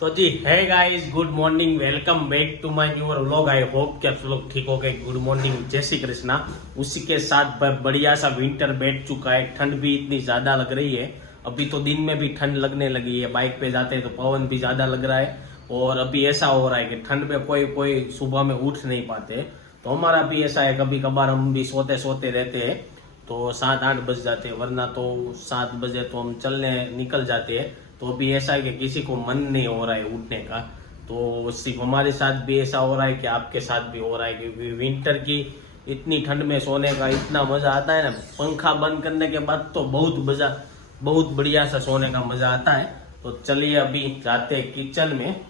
तो जी है guys, good morning, welcome back to my new vlog. I hope कि आप लोग ठीक हो गए। गुड मॉर्निंग, जय श्री कृष्णा। उसी के साथ बढ़िया सा विंटर बैठ चुका है। ठंड भी इतनी ज्यादा लग रही है, अभी तो दिन में भी ठंड लगने लगी है। बाइक पे जाते हैं तो पवन भी ज्यादा लग रहा है। और अभी ऐसा हो रहा है कि ठंड में कोई कोई सुबह में उठ नहीं पाते। तो हमारा भी ऐसा है, कभी कभार हम भी सोते सोते रहते हैं तो 7-8 बज जाते हैं, वरना तो 7 बजे तो हम चलने निकल जाते हैं। तो अभी ऐसा है कि किसी को मन नहीं हो रहा है उठने का। तो सिर्फ हमारे साथ भी ऐसा हो रहा है कि आपके साथ भी हो रहा है, क्योंकि विंटर की इतनी ठंड में सोने का इतना मजा आता है ना। पंखा बंद करने के बाद तो बहुत बढ़िया सा सोने का मजा आता है। तो चलिए अभी जाते हैं किचन में,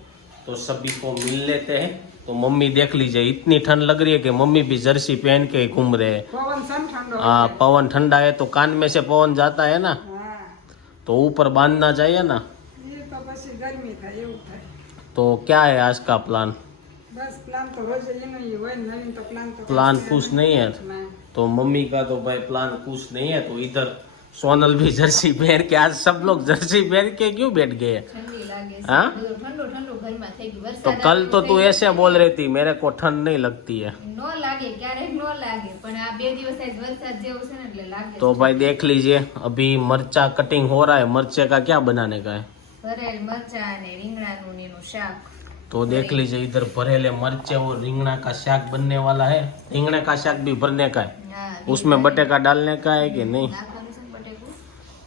तो सभी को मिल लेते हैं। तो मम्मी देख लीजिए, इतनी ठंड लग रही है कि मम्मी भी जर्सी पहन के घूम रहे हैं। पवन ठंडा है तो कान में से पवन जाता है ना, तो ऊपर बांधना चाहिए ना। ये तो बस गर्मी था ये उठा है। तो क्या है आज का प्लान? बस प्लान तो रोज ये नहीं हुआ, नवीन तो प्लान कुछ नहीं है। तो मम्मी का तो भाई प्लान कुछ नहीं है। तो इधर सोनल भी जर्सी पहन के, आज सब लोग जर्सी पहन के क्यों बैठ गए? हाँ, तो कल तो तू ऐसे बोल रही थी मेरे को ठंड नहीं लगती है। तो भाई देख लीजिए, अभी मरचा कटिंग हो रहा है। मरचे का क्या बनाने का है? तो देख लीजिए, इधर भरेले मरचे और रिंगना का शाक बनने वाला है। रिंगने का शाक भी भरने का है, उसमें बटेका डालने का है कि नहीं?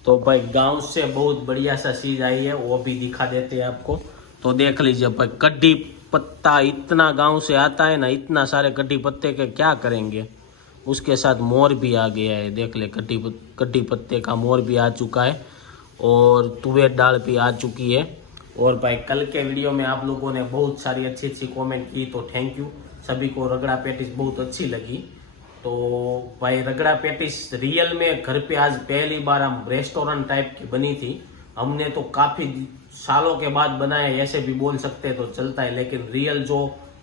तो भाई गांव से बहुत बढ़िया सा चीज आई है, वो भी दिखा देते हैं आपको। तो देख लीजिए भाई, कड्डी पत्ता इतना गांव से आता है ना, इतना सारे कड्डी पत्ते के क्या करेंगे। उसके साथ मोर भी आ गया है, देख ले, कड्डी पत्ते का मोर भी आ चुका है और तुवेर दाल भी आ चुकी है। और भाई कल के वीडियो में आप लोगों ने बहुत सारी अच्छी अच्छी कमेंट की, तो थैंक यू सभी को। रगड़ा पैटिस बहुत अच्छी लगी। तो भाई रगड़ा पैटिस रियल में घर पे आज पहली बार हम रेस्टोरेंट टाइप की बनी थी। हमने तो काफी सालों के बाद बनाया, ऐसे भी बोल सकते हैं तो चलता है, लेकिन रियल जो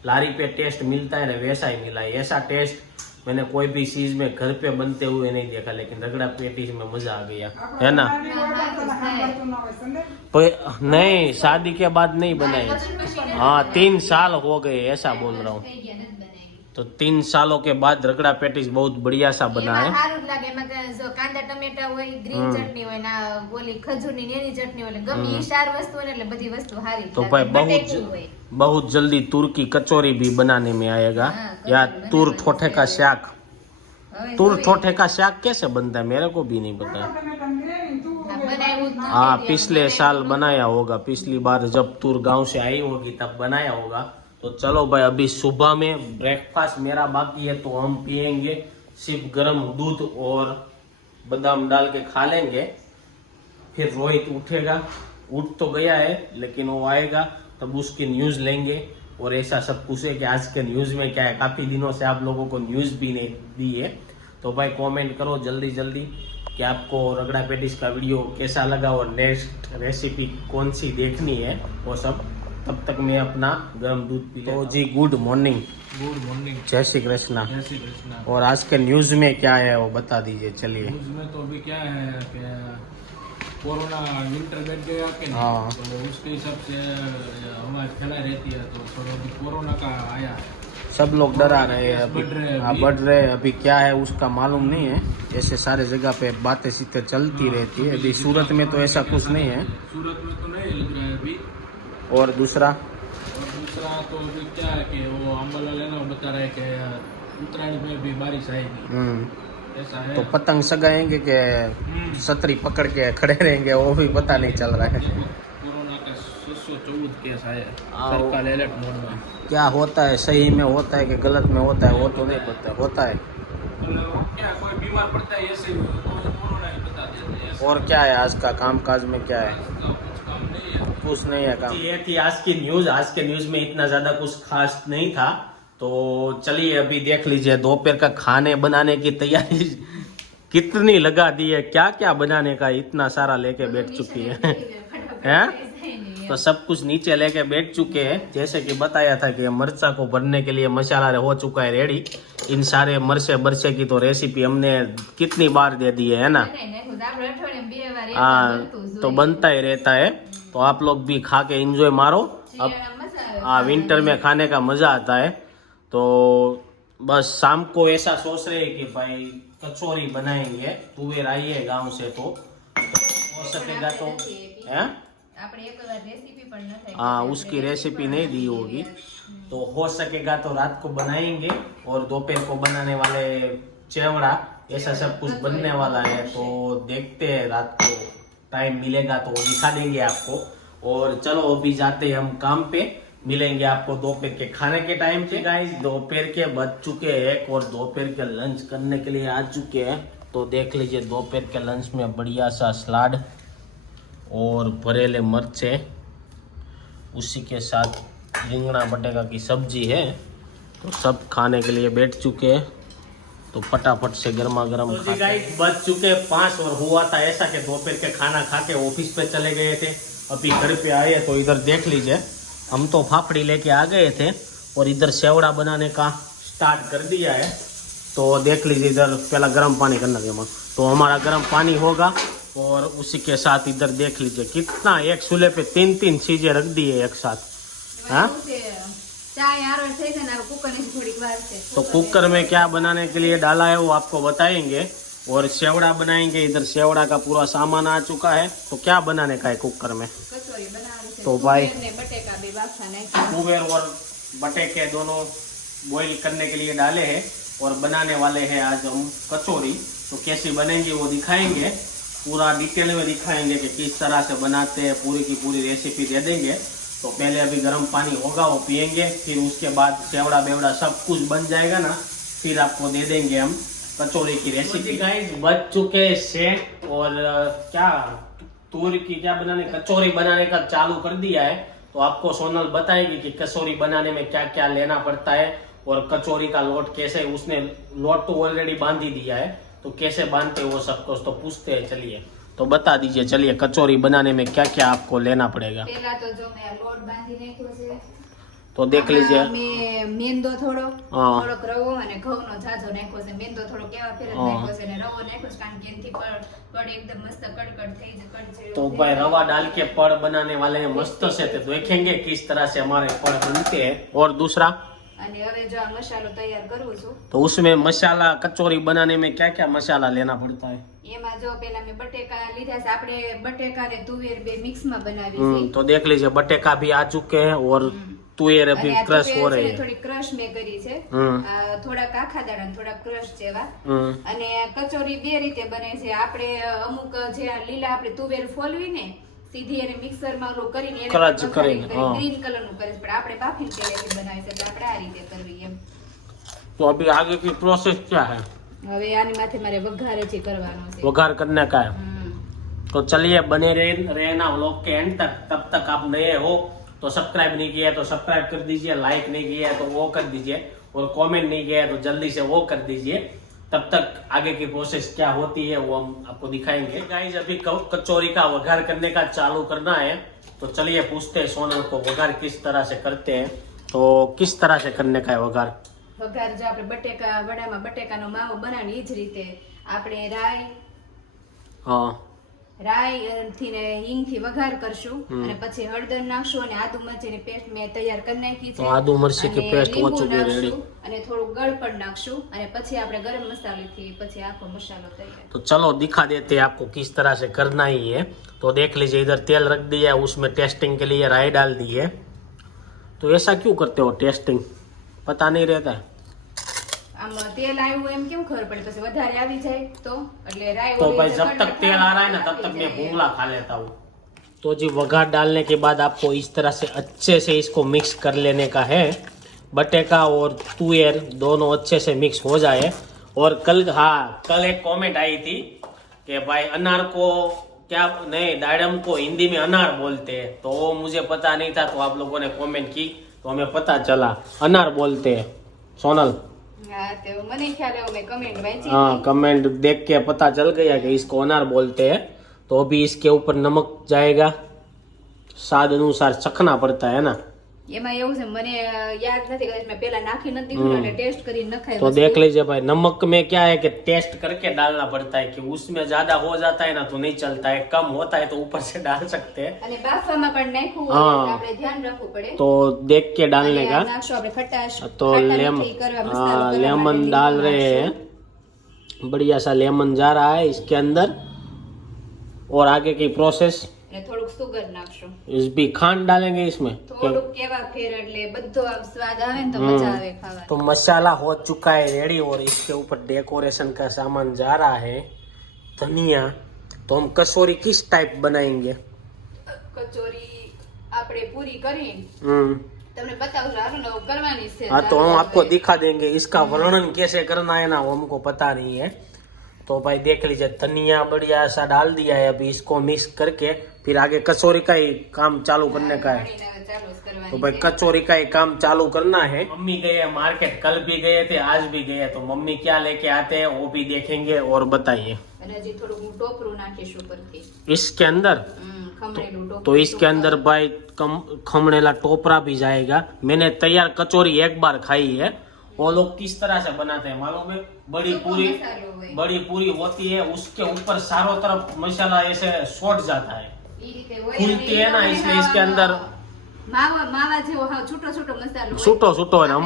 लारी पे टेस्ट मिलता है ना, वैसा ही मिला है। ऐसा टेस्ट मैंने कोई भी चीज में घर पे बनते हुए नहीं देखा, लेकिन रगड़ा पैटिस में मजा आ गया है ना। नहीं, शादी के बाद नहीं बनाई। हाँ, 3 साल हो गए, ऐसा बोल रहा हूँ। तो 3 सालों के बाद रगड़ा पैटिस बहुत बढ़िया सा बना है। कांदा टमेटा હોય, ગ્રીન ચટણી હોય ના, ઓલી ખજૂરની નેની ચટણી હોય, ગમે ઈ 4 વસ્તુ હોય ને એટલે બધી વસ્તુ સારી तो भाई बहुत जल्दी तुर की कचौरी भी बनाने में आएगा, या तुर ठोठे का शाक। तुर ठोठे का शाक कैसे बनता है मेरे को भी नहीं पता। हाँ, पिछले साल बनाया होगा, पिछली बार जब तुर गांव से आई होगी तब बनाया होगा। तो चलो भाई, अभी सुबह में ब्रेकफास्ट मेरा बाकी है, तो हम पियेंगे सिर्फ गर्म दूध और बादाम डाल के खा लेंगे। फिर रोहित उठेगा, उठ तो गया है लेकिन वो आएगा तब उसकी न्यूज लेंगे। और ऐसा सब कुछ है कि आज के न्यूज में क्या है, काफी दिनों से आप लोगों को न्यूज भी नहीं दी है। तो भाई कमेंट करो जल्दी जल्दी कि आपको रगड़ा पैटिस का वीडियो कैसा लगा और नेक्स्ट रेसिपी कौन सी देखनी है, वो सब। तब तक मैं अपना गर्म दूध पी। तो जी गुड मॉर्निंग। गुड मॉर्निंग, जय श्री कृष्णा। जय श्री कृष्णा। और आज के न्यूज में क्या है वो बता दीजिए। चलिए, न्यूज में तो अभी क्या है कि कोरोना विंटर बैठ गया कि हाँ। नहीं, तो उसके हिसाब से हमारी फैलाई रहती है, तो थोड़ा अभी कोरोना का आया है। सब लोग डरा रहे हैं अभी, बढ़ रहे हैं अभी। क्या है उसका मालूम नहीं है, ऐसे सारे जगह पे बातें सीधे चलती रहती है। अभी सूरत में तो ऐसा कुछ नहीं है, सूरत में तो नहीं लग रहा है अभी। और दूसरा तो अभी क्या है कि वो अम्बाला लेना बता रहे कि उत्तरायण में भी बारिश आएगी, ऐसा है। तो पतंग सगाएंगे कि छतरी पकड़ के खड़े रहेंगे, वो भी पता नहीं चल रहा है। कोरोना का 614 केस आया सरकार अलर्ट मोड में। क्या होता है, सही में होता है कि गलत में होता है, वो तो नहीं पता। होता है क्या कोई बीमार पड़ता है ऐसे कोरोना ही बता देते हैं। और क्या है आज का कामकाज में, क्या है? कुछ नहीं है काम। ये थी आज की न्यूज। आज के न्यूज में इतना ज्यादा कुछ खास नहीं था। तो चलिए अभी देख लीजिए, दोपहर का खाने बनाने की तैयारी कितनी लगा दी है। क्या क्या बनाने का इतना सारा लेके बैठ चुकी है हैं? नहीं तो सब कुछ नीचे लेके बैठ चुके हैं। जैसे कि बताया था कि मरचा को भरने के लिए मसाला हो चुका है रेडी। इन सारे मरचे बरचे की तो रेसिपी हमने कितनी बार दे दी है ना। हाँ, तो बनता ही रहता है। तो आप लोग भी खा के एंजॉय मारो। अब हाँ, विंटर में खाने का मजा आता है। तो बस शाम को ऐसा सोच रहे हैं कि भाई कचौरी बनाएंगे। तुवेर आई है गांव से, तो हो सकेगा तो है। हाँ, उसकी रेसिपी नहीं दी होगी, तो हो सकेगा तो रात को बनाएंगे। और दोपहर को बनाने वाले चेवड़ा, ऐसा सब कुछ बनने वाला है। तो देखते हैं, रात को टाइम मिलेगा तो वो दिखा देंगे आपको। और चलो अभी जाते हैं हम काम पे, मिलेंगे आपको दोपहर के खाने के टाइम पे। गाइस, दोपहर के बज चुके हैं और दोपहर के लंच करने के लिए आ चुके हैं। तो देख लीजिए, दोपहर के लंच में बढ़िया सा सलाद और भरेले मिर्चे, उसी के साथ रिंगना बटेका की सब्जी है। तो सब खाने के लिए बैठ चुके हैं। तो फटाफट से गर्मा गर्म तो गाइस, बज चुके 5 और हुआ था ऐसा कि दोपहर के खाना खा के ऑफिस पे चले गए थे। अभी घर पे आए तो इधर देख लीजिए, हम तो फाफड़ी लेके आ गए थे और इधर सेवड़ा बनाने का स्टार्ट कर दिया है। तो देख लीजिए, इधर पहला गर्म पानी करना के तो हमारा गर्म पानी होगा। और उसी के साथ इधर देख लीजिए कितना, एक चूल्हे पे 3 चीजें रख दी है एक साथ। हाँ, तो कुकर में क्या बनाने के लिए डाला है वो आपको बताएंगे। और सेवड़ा बनाएंगे। इधर सेवड़ा का पूरा सामान आ चुका है। तो क्या बनाने का है कुकर में? तो भाई तुवेर और बटेके दोनों बॉईल करने के लिए डाले हैं और बनाने वाले हैं आज हम कचौरी। तो कैसी बनेंगी वो दिखाएंगे, पूरा डिटेल में दिखाएंगे कि किस तरह से बनाते हैं, पूरी की पूरी रेसिपी दे देंगे। तो पहले अभी गर्म पानी होगा वो पियेंगे, फिर उसके बाद सेवड़ा बेवड़ा सब कुछ बन जाएगा ना, फिर आपको दे देंगे हम कचौरी की रेसिपी। गाइस, बच चुके से और क्या तूर की क्या बनाने, कचौरी बनाने का चालू कर दिया है। तो आपको सोनल बताएगी कि कचौरी बनाने में क्या क्या लेना पड़ता है और कचौरी का लोट कैसे, उसने लोट तो ऑलरेडी बांध ही दिया है, तो कैसे बांधते वो सब कुछ तो पूछते हैं। चलिए, तो बता दीजिए, चलिए कचौरी बनाने में क्या क्या आपको लेना पड़ेगा। पहला तो जो मैं लोट बांधी नाख्यो છે तो देख लीजिए, मैं मेंदो થોડોક રવો અને ઘઉંનો ઝાઝો નાખ્યો છે। મેંદો થોડો કેવા ફેર નાખ્યો છે અને રવો નાખ્યો છે કારણ કે એનથી પડ एकदम मस्त कड़कड़ થઈ જાય। तो भाई रवा डाल के पड़ बनाने वाले हैं मस्त से, तो देखेंगे किस तरह से हमारे पड़ बनते हैं। और दूसरा, અને હવે જો આ મસાલો તૈયાર કરું છું, तो उसमें मसाला, कचौरी बनाने में क्या क्या मसाला लेना पड़ता है? એમાં જો પહેલા મેં બટેકા લીધા છે। આપણે બટેકા ને તુવેર બે મિક્સ માં બનાવી છે। तो देख लीजिए, बटेका भी आ चुके हैं और तुवेर अभी क्रश हो रही है। થોડી ક્રશ મેં કરી છે, થોડા કાખા દાણા થોડા ક્રશ જેવા। અને કચોરી બે રીતે બને છે। આપણે અમુક જે લીલા આપણે તુવેર ફોલવી ને સીધી એને મિક્સર માં ઓલું કરીને એને ગ્રીન કલર નું કરે છે, પણ આપણે બાફીને પહેલેથી બનાવી છે, આપણે આ રીતે કરવી એમ। तो अभी आगे की प्रोसेस क्या है? હવે આની માથે મારે વઘાર જ કરવાનો છે। वघार करने का है। तो चलिए, बने रहना व्लॉग के एंड तक। तब तक आप नए हो तो सब्सक्राइब नहीं किया तो सब्सक्राइब कर दीजिए, लाइक नहीं किया तो वो कर दीजिए, और कमेंट नहीं किया तो जल्दी से वो कर दीजिए। तब तक आगे की प्रोसेस क्या होती है वो हम आपको दिखाएंगे। गाइस, अभी कचौरी का वघार करने का चालू करना है। तो चलिए पूछते हैं सोनल को वघार किस तरह से करते हैं। तो किस तरह से करने का है वघार? વઘાર જો આપણે બટેકા વડામાં બટેકાનો માવો બનાવી ઈ જ રીતે આપણે हाँ, રાઈ થી ને હિંગ થી વઘાર કરશું અને પછી હળદર નાખશું અને આદુ મરચીની પેસ્ટ મેં તૈયાર કરી નાખી છે। तो आदू मिर्ची की અને पेस्ट हो લીંબુ चुकी है रेडी। નાખશું અને થોડું ગળ પણ નાખશું અને પછી આપણે ગરમ મસાલાથી પછી આખો મસાલો તૈયાર। तो चलो दिखा देते हैं आपको किस तरह से करना ही है। तो देख लीजिए, इधर तेल रख दिया है, उसमें टेस्टिंग के लिए राई डाल दी है। तो ऐसा क्यों करते हो टेस्टिंग? पता नहीं रहता है। આમ તેલ આવ્યું એમ કેમ ખબર પડે? પછી વધારે આવી જાય તો એટલે રાઈ तो ઓલી भाई જે जब तक तेल आ रहा है ना तब तक मैं भूंगला खा लेता हूँ। तो जी वघार डालने के बाद आपको इस तरह से अच्छे से इसको मिक्स कर लेने का है। बटेका और तुअर दोनों अच्छे से मिक्स हो जाए। और कल एक कमेंट आई थी कि भाई अनार को क्या नहीं, दाड़म को हिंदी में अनार बोलते हैं। तो वो मुझे पता नहीं था, तो आप लोगों ने कमेंट की तो हमें पता चला अनार बोलते हैं। सोनल, હા તો મને ખ્યાલ આવ્યો, મેં કમેન્ટ વાંચી। हाँ, कमेंट देख के पता चल गया कि इसको अनार बोलते हैं। तो अभी इसके ऊपर नमक जाएगा, स्वाद अनुसार चखना पड़ता है ना। એમાં એવું છે મને યાદ નથી કદાચ મેં પેલા નાખી નથી દીધું અને ટેસ્ટ કરીને નખાય तो देख लीजिए भाई, नमक में क्या है कि टेस्ट करके डालना पड़ता है कि उसमें ज्यादा हो जाता है ना तो नहीं चलता है, कम होता है तो ऊपर से डाल सकते हैं, અને બાફવામાં પણ નાખ્યું હોય એટલે આપણે ધ્યાન રાખવું પડે। तो देख के डालने का। નાખશું આપણે ખટાશ तो लेमन डाल रहे हैं, बढ़िया सा लेमन जा रहा है इसके अंदर। और आगे की प्रोसेस, અને થોડુંક સુગર નાખશું, इस भी खांड डालेंगे इसमें। થોડુંક કેવા ફેર એટલે બધો આમ સ્વાદ આવે ને તો મજા આવે ખાવાની। तो मसाला हो चुका है रेडी और इसके ऊपर डेकोरेशन का सामान जा रहा है, धनिया। तो हम कचौरी किस टाइप बनाएंगे? કચોરી આપણે પૂરી કરી તમને બતાવું સારું ને કરવાની છે। हाँ, तो हम आपको दिखा देंगे, इसका वर्णन कैसे करना है ना वो हमको पता नहीं है। तो भाई देख लीजिए, धनिया बढ़िया सा डाल दिया है, अभी इसको मिक्स करके फिर आगे कचौरी का ही काम चालू करने का है। ચાલુ જ કરવાની तो भाई कचौरी का ही काम चालू करना है। मम्मी गए मार्केट, कल भी गए थे आज भी गए, तो मम्मी क्या लेके आते हैं वो भी देखेंगे और बताइए। અને હજી થોડુંક હું ટોપરું નાખીશ ઉપરથી इसके अंदर ખમણેલું ટોપરું। तो इसके अंदर भाई खमणेला टोपरा भी जाएगा। मैंने तैयार कचौरी एक बार खाई है। वो लोग किस तरह से बनाते हैं मालूम है? बड़ी पूरी होती है, उसके ऊपर चारों तरफ मसाला ऐसे सोट जाता है, ઈ રીતે હોય फूलती है ना, इसलिए इसके अंदर मावा જેવો હા છૂટો છૂટો મસાલો હોય। सूटो है ना।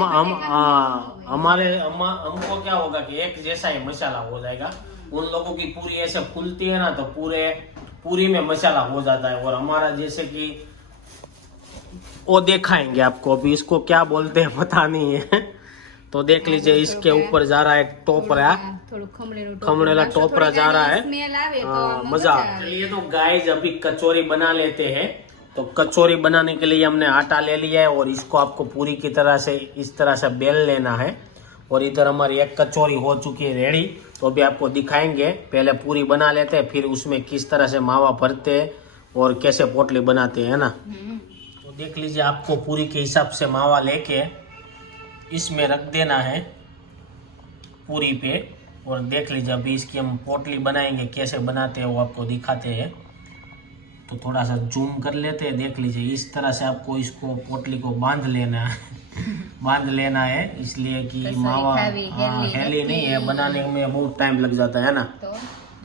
हमको क्या होगा कि एक जैसा ही मसाला हो जाएगा। उन लोगों की पूरी ऐसे फूलती है ना तो पूरी में मसाला हो जाता है। और हमारा जैसे कि वो दिखाएंगे आपको, अभी इसको क्या बोलते हैं पता नहीं है। तो देख लीजिए, इसके ऊपर जा रहा है टोपरा, થોડું खमणेला टोपरा जा रहा है। સ્મેલ આવે તો मजा। चलिए तो गाइस अभी कचौरी बना लेते हैं। तो कचौरी बनाने के लिए हमने आटा ले लिया है और इसको आपको पूरी की तरह से इस तरह से बेल लेना है। और इधर हमारी एक कचौरी हो चुकी है रेडी, तो अभी आपको दिखाएंगे। पहले पूरी बना लेते हैं, फिर उसमें किस तरह से मावा भरते हैं और कैसे पोटली बनाते हैं ना। तो देख लीजिए, आपको पूरी के हिसाब से मावा लेके इसमें रख देना है पूरी पे। और देख लीजिए, अभी इसकी हम पोटली बनाएंगे, कैसे बनाते हैं वो आपको दिखाते हैं। तो थोड़ा सा जूम कर लेते हैं। देख लीजिए, इस तरह से आपको इसको पोटली को बांध लेना है बांध लेना है, इसलिए कि मावा हेली नहीं है, बनाने में बहुत टाइम लग जाता है ना। તો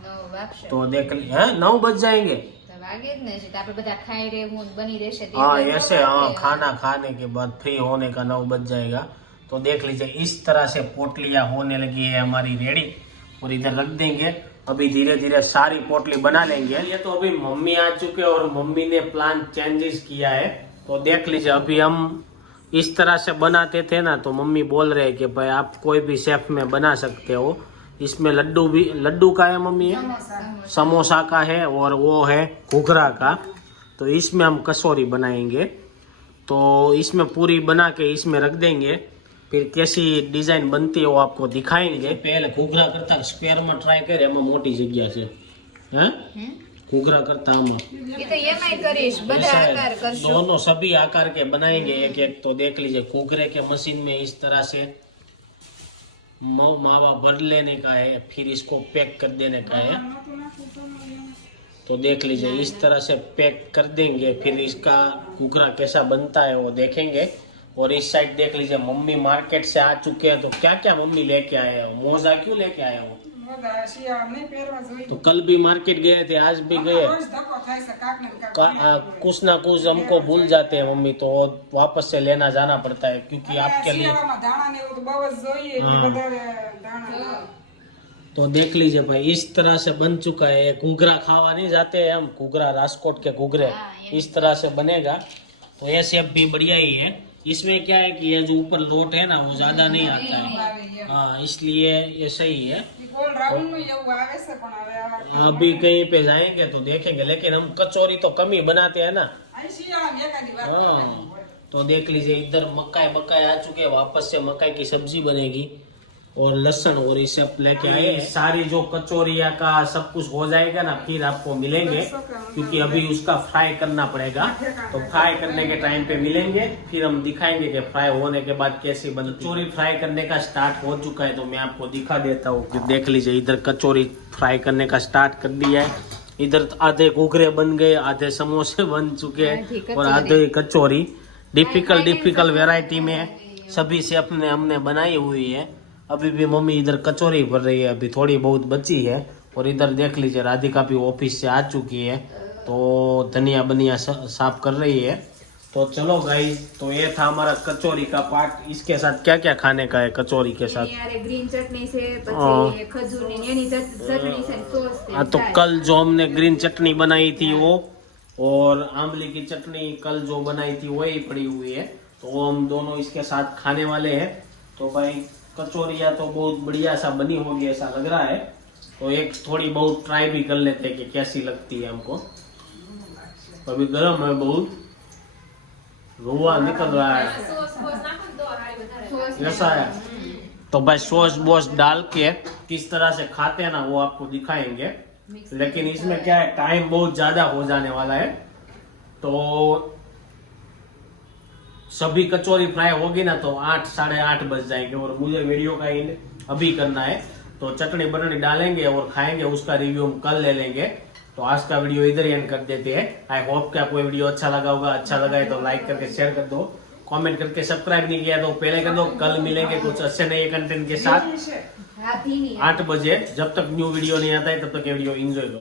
નવ વાગશે तो देख लीजिए, 9 बज जाएंगे। તો વાગે જ ને છે તો આપણે બધા ખાઈ રહેવું બની રહેશે તે हाँ ऐसे, हाँ खाना खाने के बाद फ्री होने का 9 बज जाएगा। तो देख लीजिए, इस तरह से पोटलियाँ होने लगी है हमारी रेडी। और इधर रख देंगे, अभी धीरे धीरे सारी पोटली बना लेंगे। ये तो अभी मम्मी आ चुके हैं और मम्मी ने प्लान चेंजेस किया है। तो देख लीजिए, अभी हम इस तरह से बनाते थे ना, तो मम्मी बोल रहे हैं कि भाई आप कोई भी शेफ में बना सकते हो। इसमें लड्डू का है मम्मी, समोसा का है और वो है घुघरा का। तो इसमें हम कचौरी बनाएंगे। तो इसमें पूरी बना के इसमें रख देंगे, फिर कैसी डिजाइन बनती है वो आपको दिखाएंगे। पहले घुघरा करता स्क्वायर में ट्राई करे, एम मोटी जगह से घुघरा करता हम એ તો એમાંય કરીશ બધા આકાર કરશું। दोनों सभी आकार के बनाएंगे एक एक। तो देख लीजिए, घुघरे के मशीन में इस तरह से मावा भर लेने का है, फिर इसको पैक कर देने का है। तो देख लीजिए, इस तरह से पैक कर देंगे, फिर इसका घुघरा कैसा बनता है वो देखेंगे। और इस साइड देख लीजिए, मम्मी मार्केट से आ चुके हैं। तो क्या क्या मम्मी लेके आए हो? मोजा क्यों लेके आए हो? બધા શિયાળા નહીં પહેરવા જોઈએ तो कल भी मार्केट गए थे, आज भी गए। રોજ ધક્કો થાય છે કાકને ને કાક। कुछ ना कुछ हमको भूल जाते हैं मम्मी, तो वापस से लेना जाना पड़ता है क्योंकि आपके लिए। શિયાળામાં ધાણા ને એવું તો બહુ જ જોઈએ એટલે બધા ધાણા तो देख लीजिए भाई, इस तरह से बन चुका है। घुघरा खावा नहीं जाते हैं हम, घुघरा राजकोट के घुघरे इस तरह से बनेगा। तो ये शेप भी बढ़िया ही है। इसमें क्या है कि ये जो ऊपर लोट है ना वो ज्यादा नहीं आता है, हाँ इसलिए ये सही है। ગોળ રાઉન્ડ નું એવું આવે છે પણ હવે આ अभी कहीं पे जाएंगे तो देखेंगे, लेकिन हम कचौरी तो कम ही बनाते हैं ना। અહીં શિયાળામાં એકાદી વાર हाँ, तो देख लीजिए, इधर मकाई बकाई आ चुके हैं, वापस से मकाई की सब्जी बनेगी और लहसुन और ये सब लेके आए। सारी जो कचौरिया का सब कुछ हो जाएगा ना, फिर आपको मिलेंगे, क्योंकि अभी उसका फ्राई करना पड़ेगा। तो फ्राई करने के टाइम पे मिलेंगे, फिर हम दिखाएंगे कि फ्राई होने के बाद कैसे बन। कचौरी फ्राई करने का स्टार्ट हो चुका है, तो मैं आपको दिखा देता हूँ कि देख लीजिए, इधर कचौरी फ्राई करने का स्टार्ट कर दिया है। इधर आधे घूघरे बन गए, आधे समोसे बन चुके आधी हैं और आधे कचौरी। डिफिकल्ट वैरायटी में सभी से अपने हमने बनाई हुई है। अभी भी मम्मी इधर कचौरी भर रही है, अभी थोड़ी बहुत बची है। और इधर देख लीजिए राधिका भी ऑफिस से आ चुकी है, तो धनिया बनिया साफ कर रही है। तो चलो गाइस, तो ये था हमारा कचौरी का पार्ट। इसके साथ क्या क्या खाने का है कचौरी के साथ? यार ग्रीन चटनी से પછી ખજૂરની એની ચટણી છે સોસ છે। हाँ, तो कल जो हमने ग्रीन चटनी बनाई थी वो, और आंवले की चटनी कल जो बनाई थी वही पड़ी हुई है, तो वो हम दोनों इसके साथ खाने वाले हैं। तो भाई कचौरियाँ तो बहुत बढ़िया सा बनी होगी ऐसा लग रहा है, तो एक थोड़ी बहुत ट्राई भी कर लेते हैं कि कैसी लगती है हमको। अभी गर्म है बहुत, धुआं निकल रहा है ऐसा है। तो भाई सॉस बॉस डाल के किस तरह से खाते हैं ना वो आपको दिखाएंगे, लेकिन इसमें क्या है टाइम बहुत ज्यादा हो जाने वाला है। तो सभी कचौरी फ्राई होगी ना तो 8 साढ़े 8 बज जाएंगे, और मुझे वीडियो का एंड अभी करना है। तो चटनी बटनी डालेंगे और खाएंगे, उसका रिव्यू हम कल ले लेंगे। तो आज का वीडियो इधर ही एंड कर देते हैं। आई होप कि आपको वीडियो अच्छा लगा होगा। अच्छा लगा है तो लाइक करके शेयर कर दो, कमेंट करके सब्सक्राइब नहीं किया तो पहले कर दो। कल मिलेंगे कुछ अच्छे नए कंटेंट के साथ 8 बजे। जब तक न्यू वीडियो नहीं आता है तब तक ये वीडियो एंजॉय करो।